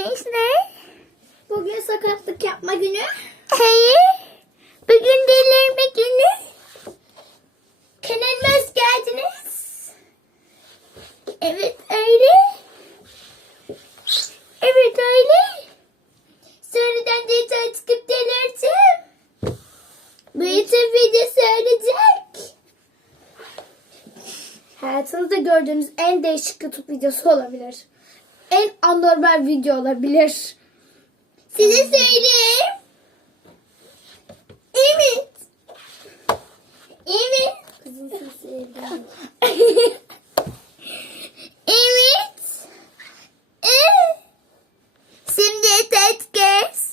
arkadaşlar. Bugün sakatlık yapma günü. Hayır. Bugün delirme günü. Kanalıma hoş geldiniz. Evet öyle. Evet öyle. Sonradan detay çıkıp delireceğim. Bu YouTube videosu ölecek. Hayatınızda gördüğünüz en değişik YouTube videosu olabilir. En anormal video olabilir. Size söyleyeyim. Evet. Evet. Kızın sesi evet. Evet. Şimdi tetkiz.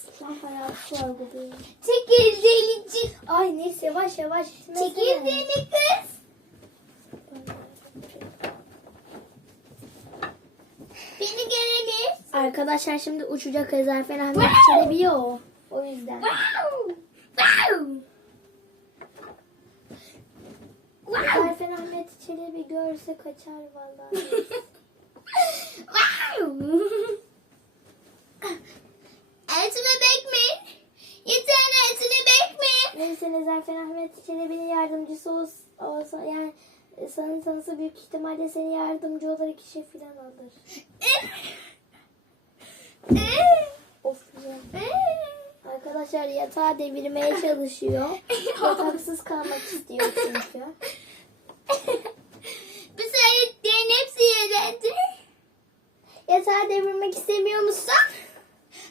Çekirdeğli Ay neyse yavaş yavaş. Çekirdeğli Arkadaşlar şimdi uçacak Ezel Ahmet Wow. Çelebi o. O yüzden. Ezel Ahmet Çelebi görse kaçar vallahi. Altına bekmeyin. Yeter altına bekmeyin. Neyse Ezel Ahmet Çelebi'nin yardımcısı olsa, olsa yani sanın tanısı büyük ihtimalle senin yardımcı olarak işe filan alır. Of ya. Arkadaşlar yatağı devirmeye çalışıyor. Yataksız kalmak istiyor çünkü. Bu söylediklerin hepsi yedendi. Yatağı devirmek istemiyor musun?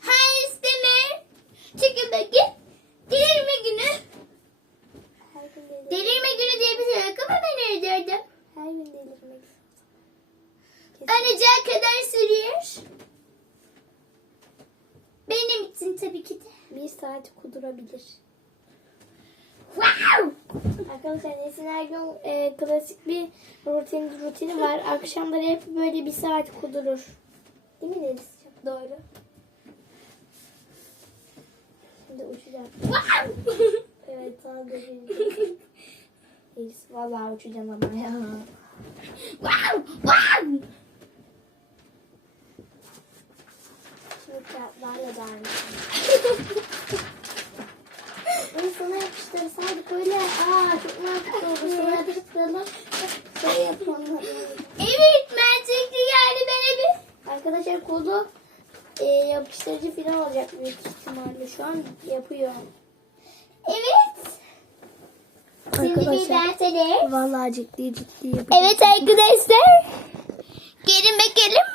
Hayır istemiyorum. Çünkü bakın delirme günü. Her gün delir- Delirme günü diye bir şey yok ama ben öldürdüm. Her gün delirmek. Kesin. Ölecek kadar sürüyor. Benim için tabii ki de. Bir saat kudurabilir. Wow! Arkadaşlar Nesin her gün e, klasik bir rutin rutini var. Akşamları hep böyle bir saat kudurur. Değil mi Nelis'ciğim? Doğru. Şimdi uçacak. Wow! Evet sağ devirdi. Nelis vallahi uçacağım ama ya. wow! Wow! Şimdi kağıtlarla devam sana yapıştırsaydık öyle. Aa çok mantıklı oldu. Sana yapıştıralım. Şey yapalım. Evet mantıklı geldi bana bir. Arkadaşlar kolu e, yapıştırıcı falan olacak büyük ihtimalle. Şu an yapıyor. Evet. Şimdi bir derseniz. Vallahi ciddi ciddi yapıyor. Evet arkadaşlar. Gelin bakalım.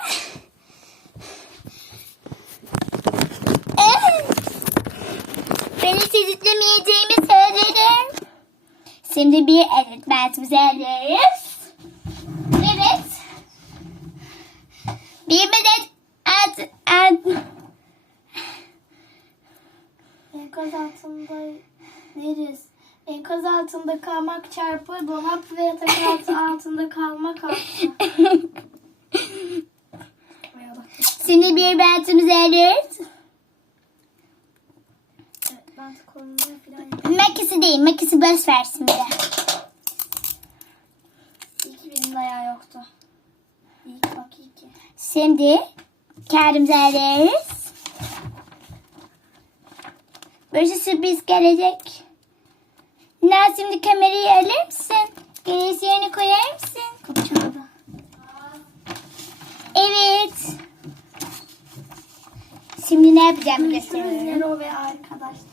Evet. Beni söyledim. Şimdi bir edit metimizi alıyoruz. Evet. Bir medet at at. Enkaz altında deriz. Enkaz altında kalmak çarpı dolap ve yatak altı altında kalmak bak. Şimdi bir metimizi alıyoruz. Falan yapayım. Makisi değil, makisi boş versin bir de. İyi ki benim de ayağı yoktu. İyi ki bak iyi ki. Şimdi alıyoruz. Böyle sürpriz gelecek. Naz şimdi kamerayı alır mısın? Gerisi yerine koyar mısın? Kapı çaldı. Evet. Şimdi ne yapacağım gösteriyorum. Nero ve arkadaşlar.